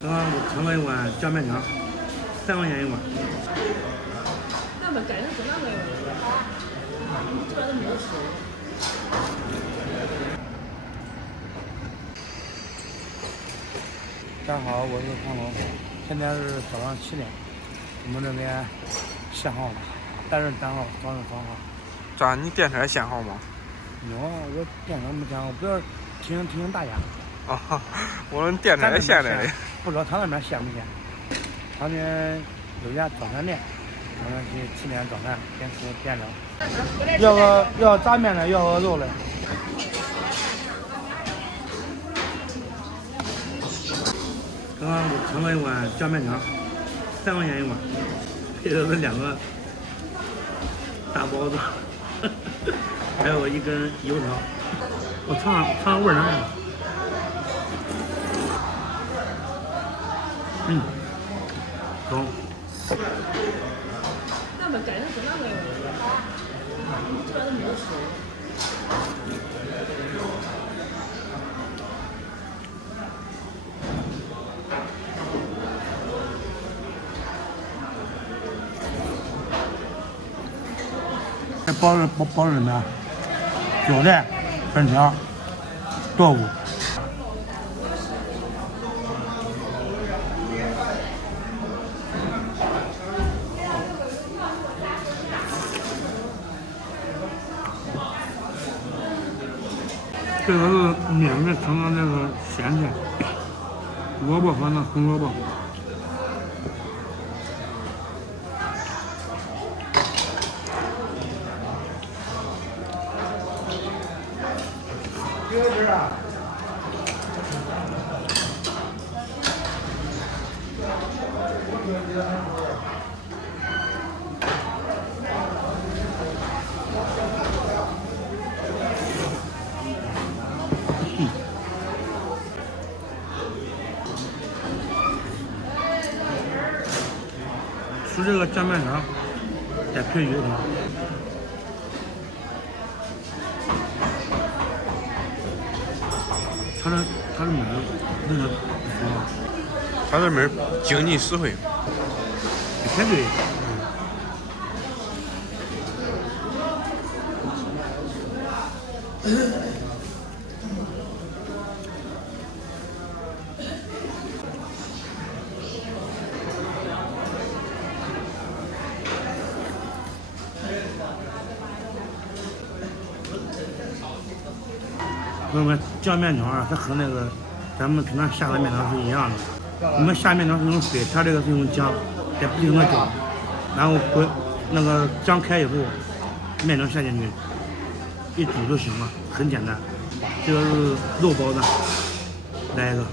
刚刚我盛了一碗酱面条，3块钱一碗。那么改成是那个，这边都没有吃。大家好，我是康龙，现在是早上7点，我们这边限号了，单人单号，双人双号。咋？你电车限号吗？有啊，我电车没限号，不要提醒大家。啊，我们电车限的嘞。不知道他那边限不限？他们有家早餐店，早上去7点早餐，边吃边聊。要炸面的，要鹅肉的。刚刚我盛了一碗酱面条，3块钱一碗，配的是2个大包子，还有一根油条。我尝尝味儿哪样？好。那么改成是那个，这边都没有吃。这包子里面，韭菜、粉条、豆腐。这个是免费盛的那个咸菜，萝卜和那红萝卜。吃这个酱面条，再配油条。他的面那个他这边经济实惠。绝对。那个酱面条啊，它和那个咱们平常下的面条是一样的。我们下面条是用水，它这个是用姜，在不停的搅，然后那个姜开以后，面条下进去，一煮就行了，很简单。这个是肉包子，来一个。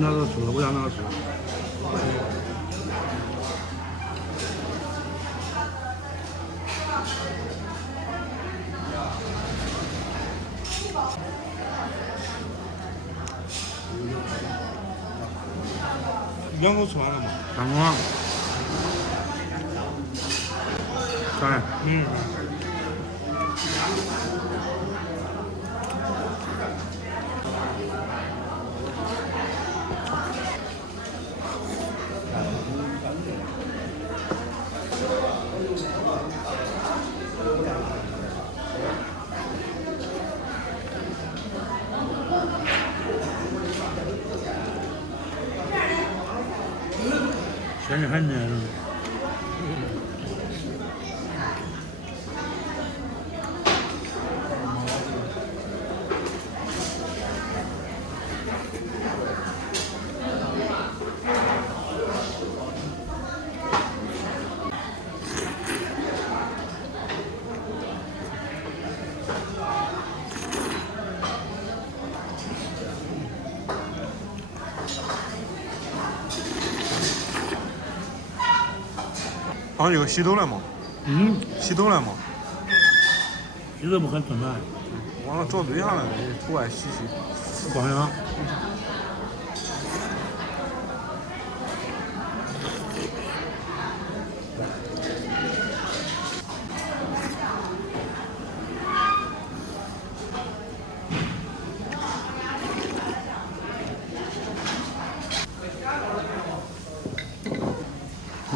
那个煮的，我想那个煮。两口吃完了吗？3口。对。咸的很嫩。好像有洗头了吗？洗头了吗？洗头不很简单。完了找对象了，头发洗洗。不光呀。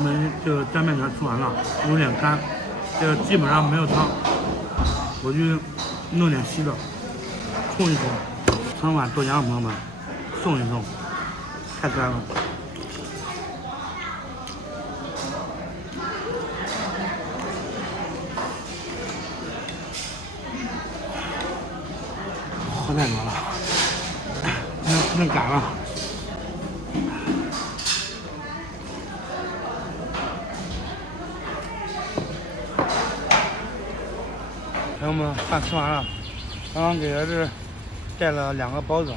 我们这个蘸面条吃完了，有点干，这个基本上没有汤，我就弄点稀的冲一冲。春晚剁羊朋友们，送一送，太干了。喝太多了，弄赶了。朋友们，饭吃完了，刚刚给儿子带了2个包子，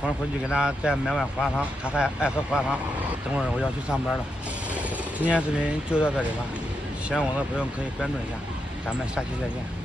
等会儿回去给他再买碗胡辣汤，他还爱喝胡辣汤。等会儿我要去上班了，今天视频就到这里吧，喜欢我的朋友可以关注一下，咱们下期再见。